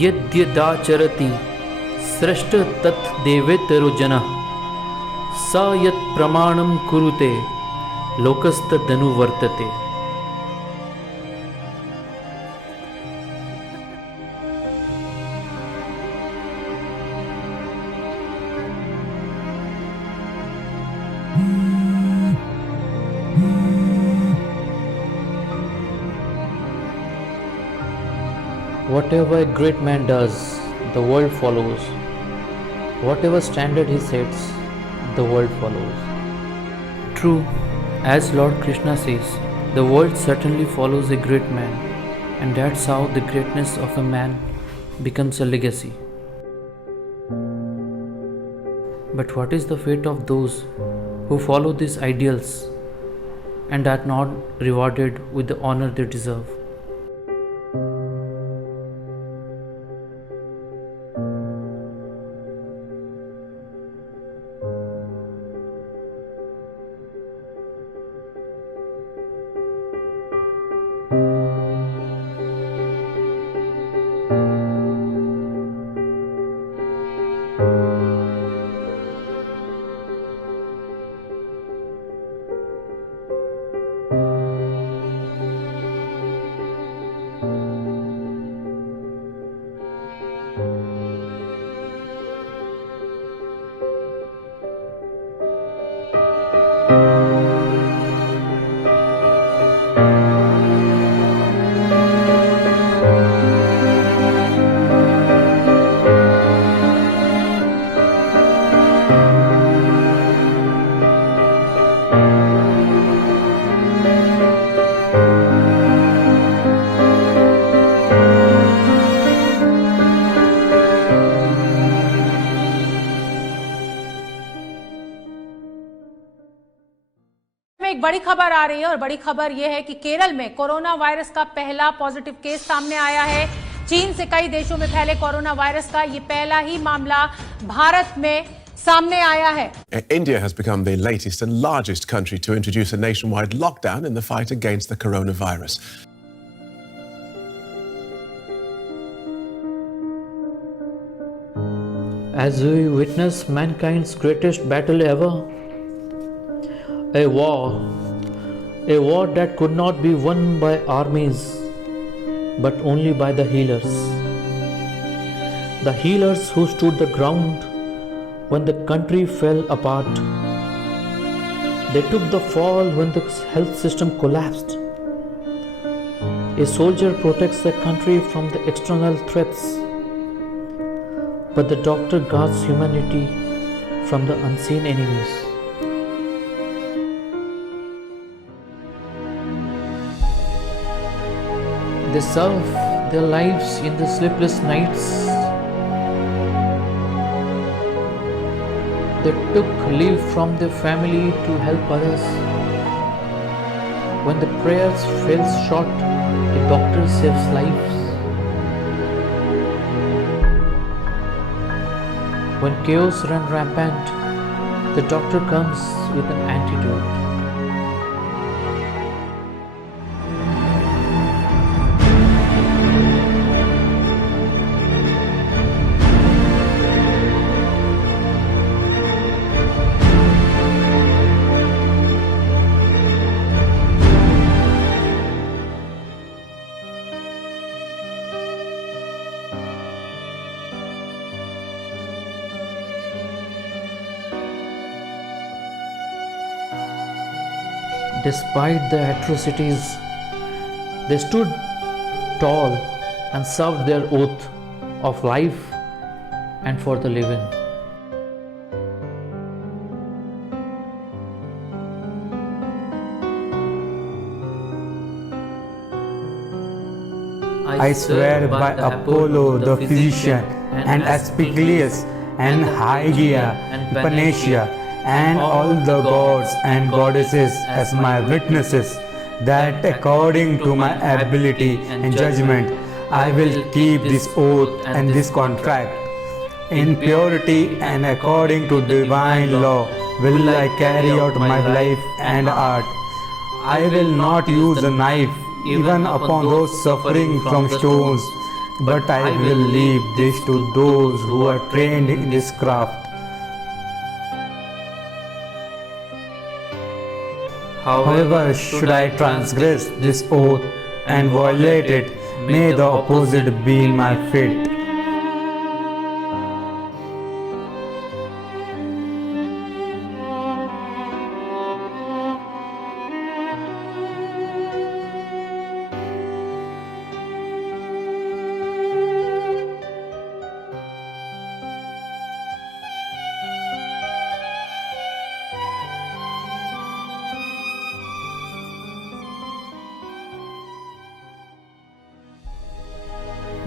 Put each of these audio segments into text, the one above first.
यद्यदाचरति स्रष्ट तत् देवेतरो जनः स यत् प्रमाणं कुरुते लोकस्तदनुवर्तते. Whatever a great man does, the world follows. Whatever standard he sets, the world follows. True, as Lord Krishna says, the world certainly follows a great man, and that's how the greatness of a man becomes a legacy. But what is the fate of those who follow these ideals and are not rewarded with the honor they deserve? एक बड़ी खबर आ रही है और बड़ी खबर यह है कि केरल में कोरोना वायरस का पहला पॉजिटिव केस सामने आया है. चीन से कई देशों में फैले कोरोना वायरस का ये पहला ही मामला भारत में सामने आया है. India has become the latest and largest country to introduce a nationwide lockdown in the fight against the coronavirus. As we witness mankind's greatest battle ever, a war that could not be won by armies but only by the healers. The healers who stood the ground when the country fell apart. They took the fall when the health system collapsed. A soldier protects the country from the external threats, but the doctor guards humanity from the unseen enemies. They serve their lives in the sleepless nights. They took leave from their family to help others. When the prayers fell short, the doctor saves lives. When chaos runs rampant, the doctor comes with an antidote. Despite the atrocities, they stood tall and served their oath of life and for the living. I swear by Apollo the physician, and Asclepius, and Hygeia, and Panacea, and all the gods and goddesses as my witnesses, that according to my ability and judgment, I will keep this oath and this contract. In purity and according to divine law will I carry out my life and art. I will not use a knife even upon those suffering from stones, but I will leave this to those who are trained in this craft. However, should I transgress this oath and violate it, may the opposite be my fate.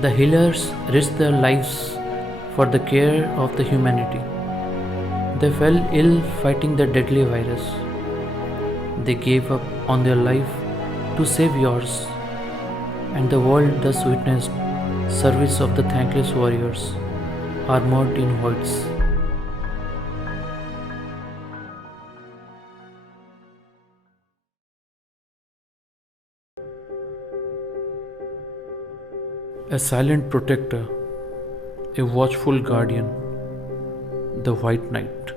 The healers risked their lives for the care of the humanity. They fell ill fighting the deadly virus. They gave up on their life to save yours, and the world thus witnessed service of the thankless warriors, armored in whites. A silent protector, a watchful guardian, the White Knight.